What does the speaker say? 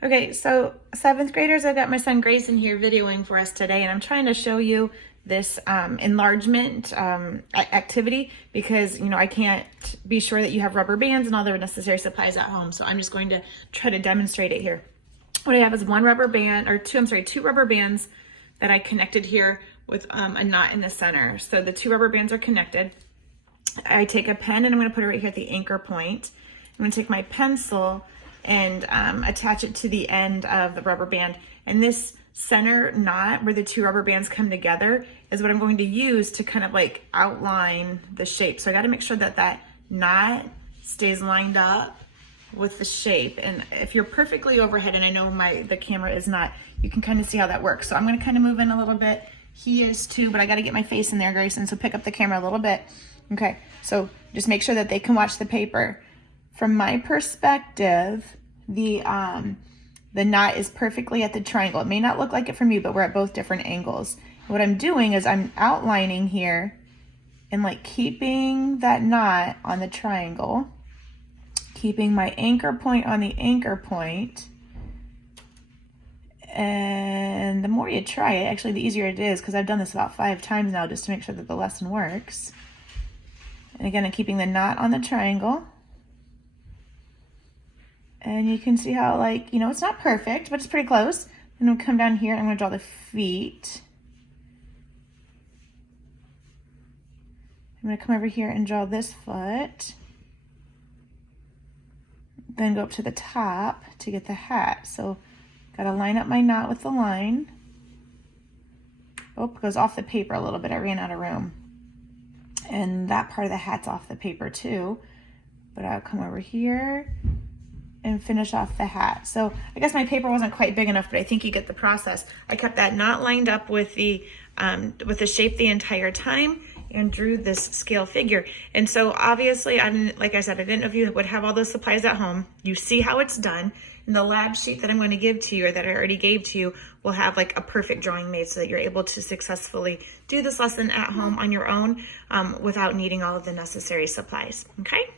Okay, so 7th graders, I've got my son Grayson here videoing for us today, and I'm trying to show you this enlargement activity because, I can't be sure that you have rubber bands and all the necessary supplies at home. So I'm just going to try to demonstrate it here. What I have is two rubber bands that I connected here with a knot in the center. So the 2 rubber bands are connected. I take a pen and I'm going to put it right here at the anchor point. I'm going to take my pencil and attach it to the end of the rubber band. And this center knot where the 2 rubber bands come together is what I'm going to use to kind of like outline the shape. So I got to make sure that that knot stays lined up with the shape. And if you're perfectly overhead, and I know the camera is not, you can kind of see how that works. So I'm going to kind of move in a little bit. He is too, but I got to get my face in there, Grayson. So pick up the camera a little bit. Okay, so just make sure that they can watch the paper. From my perspective, the knot is perfectly at the triangle. It may not look like it from you, but we're at both different angles. What I'm doing is I'm outlining here and like keeping that knot on the triangle, keeping my anchor point on the anchor point. And the more you try it, actually the easier it is, because I've done this about 5 times now just to make sure that the lesson works. And again, I'm keeping the knot on the triangle. And you can see how, like, it's not perfect, but it's pretty close. And I'm gonna come down here and I'm gonna draw the feet. I'm gonna come over here and draw this foot. Then go up to the top to get the hat. So gotta line up my knot with the line. Oh, it goes off the paper a little bit. I ran out of room. And that part of the hat's off the paper too. But I'll come over here and finish off the hat. So I guess my paper wasn't quite big enough, but I think you get the process. I kept that knot lined up with the shape the entire time and drew this scale figure. And so obviously, like I said, I didn't know if you would have all those supplies at home. You see how it's done. And the lab sheet that I'm going to give to you, or that I already gave to you, will have like a perfect drawing made so that you're able to successfully do this lesson at home on your own without needing all of the necessary supplies. Okay?